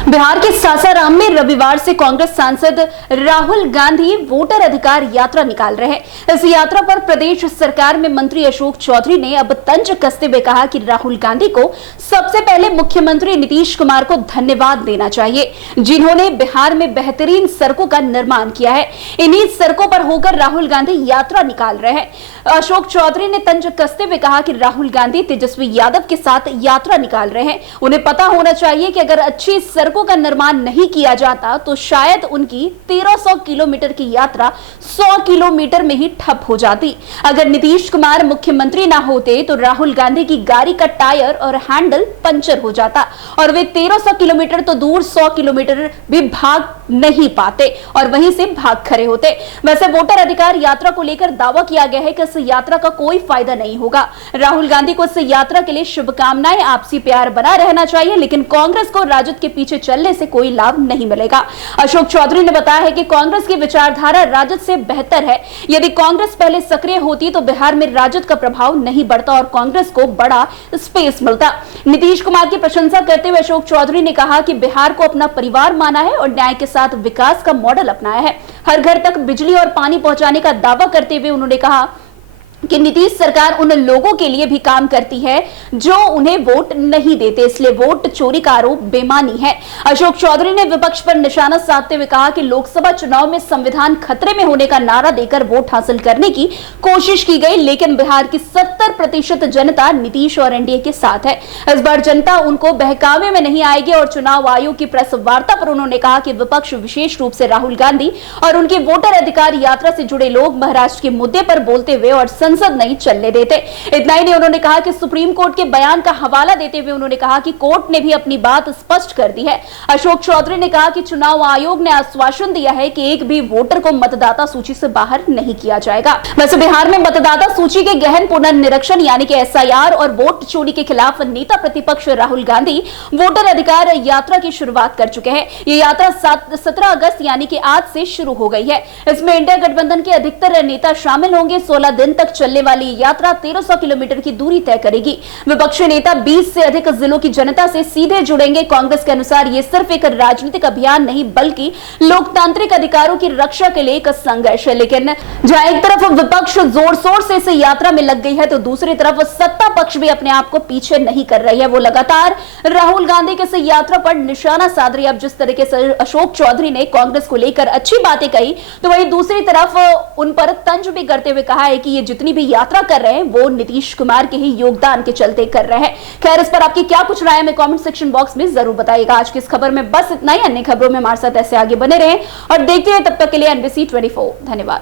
बिहार के सासाराम में रविवार से कांग्रेस सांसद राहुल गांधी वोटर अधिकार यात्रा निकाल रहे हैं। इस यात्रा पर प्रदेश सरकार में मंत्री अशोक चौधरी ने अब तंज कसते हुए कहा कि राहुल गांधी को सबसे पहले मुख्यमंत्री नीतीश कुमार को धन्यवाद देना चाहिए, जिन्होंने बिहार में बेहतरीन सड़कों का निर्माण किया है। इन्हीं सड़कों पर होकर राहुल गांधी यात्रा निकाल रहे हैं। अशोक चौधरी ने तंज कसते हुए कहा कि राहुल गांधी तेजस्वी यादव के साथ यात्रा निकाल रहे हैं। उन्हें पता होना चाहिए कि अगर अच्छी सड़कों का निर्माण नहीं किया जाता तो शायद उनकी 1300 किलोमीटर की यात्रा 100 किलोमीटर में ही ठप हो जाती। अगर नीतीश कुमार मुख्यमंत्री ना होते तो राहुल गांधी की गाड़ी का टायर और हैंडल पंचर हो जाता और वे 1300 किलोमीटर तो दूर 100 किलोमीटर भी भाग नहीं पाते और वहीं से भाग खड़े होते। वैसे वोटर अधिकार यात्रा को लेकर दावा किया गया है कि इस यात्रा का कोई फायदा नहीं होगा। राहुल गांधी को इस यात्रा के लिए शुभकामनाएं, आपसी प्यार बना रहना चाहिए, लेकिन कांग्रेस को राजद के पीछे चलने से कोई लाभ नहीं मिलेगा। अशोक चौधरी ने बताया है कि कांग्रेस की विचारधारा राजद से बेहतर है। यदि कांग्रेस पहले सक्रिय होती तो बिहार में राजद का प्रभाव नहीं बढ़ता और कांग्रेस को बड़ा स्पेस मिलता। नीतीश कुमार की प्रशंसा करते हुए अशोक चौधरी ने कहा कि बिहार को अपना परिवार माना है और न्याय के साथ विकास का मॉडल अपनाया है। हर घर तक बिजली और पानी पहुंचाने का दावा करते हुए उन्होंने कहा कि नीतीश सरकार उन लोगों के लिए भी काम करती है जो उन्हें वोट नहीं देते, इसलिए वोट चोरी का आरोप बेमानी है। अशोक चौधरी ने विपक्ष पर निशाना साधते हुए कहा कि लोकसभा चुनाव में संविधान खतरे में होने का नारा देकर वोट हासिल करने की कोशिश की गई, लेकिन बिहार की 70% जनता नीतीश और एनडीए के साथ है। इस बार जनता उनको बहकावे में नहीं आएगी और चुनाव आयोग की प्रेस वार्ता पर उन्होंने कहा कि विपक्ष, विशेष रूप से राहुल गांधी और उनकी वोटर अधिकार यात्रा से जुड़े लोग महाराष्ट्र के मुद्दे पर बोलते हुए और संसद नहीं चलने देते। इतना ही नहीं, उन्होंने कहा कि सुप्रीम कोर्ट के बयान का हवाला देते हुए उन्होंने कहा कि कोर्ट ने भी अपनी बात स्पष्ट कर दी है। अशोक चौधरी ने कहा कि चुनाव आयोग ने आश्वासन दिया है कि एक भी वोटर को मतदाता सूची से बाहर नहीं किया जाएगा। वैसे बिहार में मतदाता सूची के गहन पुनर्निरीक्षण यानी कि एसआईआर और वोट चोरी के खिलाफ नेता प्रतिपक्ष राहुल गांधी वोटर अधिकार यात्रा की शुरुआत कर चुके हैं। ये यात्रा 17 अगस्त यानी कि आज से शुरू हो गई है। इसमें इंडिया गठबंधन के अधिकतर नेता शामिल होंगे। 16 दिन तक चलने वाली यात्रा 1300 किलोमीटर की दूरी तय करेगी। विपक्षी नेता 20 से अधिक जिलों की जनता से सीधे जुड़ेंगे। कांग्रेस के अनुसार ये सिर्फ एक राजनीतिक अभियान नहीं बल्कि लोकतांत्रिक अधिकारों की रक्षा के लिए एक संघर्ष है। लेकिन जहां एक तरफ विपक्ष जोर शोर से इस यात्रा में लग गई है तो दूसरी तरफ सत्ता पक्ष भी अपने आप को पीछे नहीं कर रही है। वो लगातार राहुल गांधी के इस यात्रा पर निशाना साध रही है। अब जिस तरीके से अशोक चौधरी ने कांग्रेस को लेकर अच्छी बातें कही तो वहीं दूसरी तरफ उन पर तंज भी करते हुए कहा है कि ये जितनी भी यात्रा कर रहे हैं वो नीतीश कुमार के ही योगदान के चलते कर रहे हैं। खैर, इस पर आपकी क्या कुछ राय है हमें कमेंट सेक्शन बॉक्स में जरूर बताइएगा। आज की इस खबर में बस इतना ही। अन्य खबरों में हमारे साथ ऐसे आगे बने रहें और देखते रहिए। तब तक के लिए NBC 24। धन्यवाद।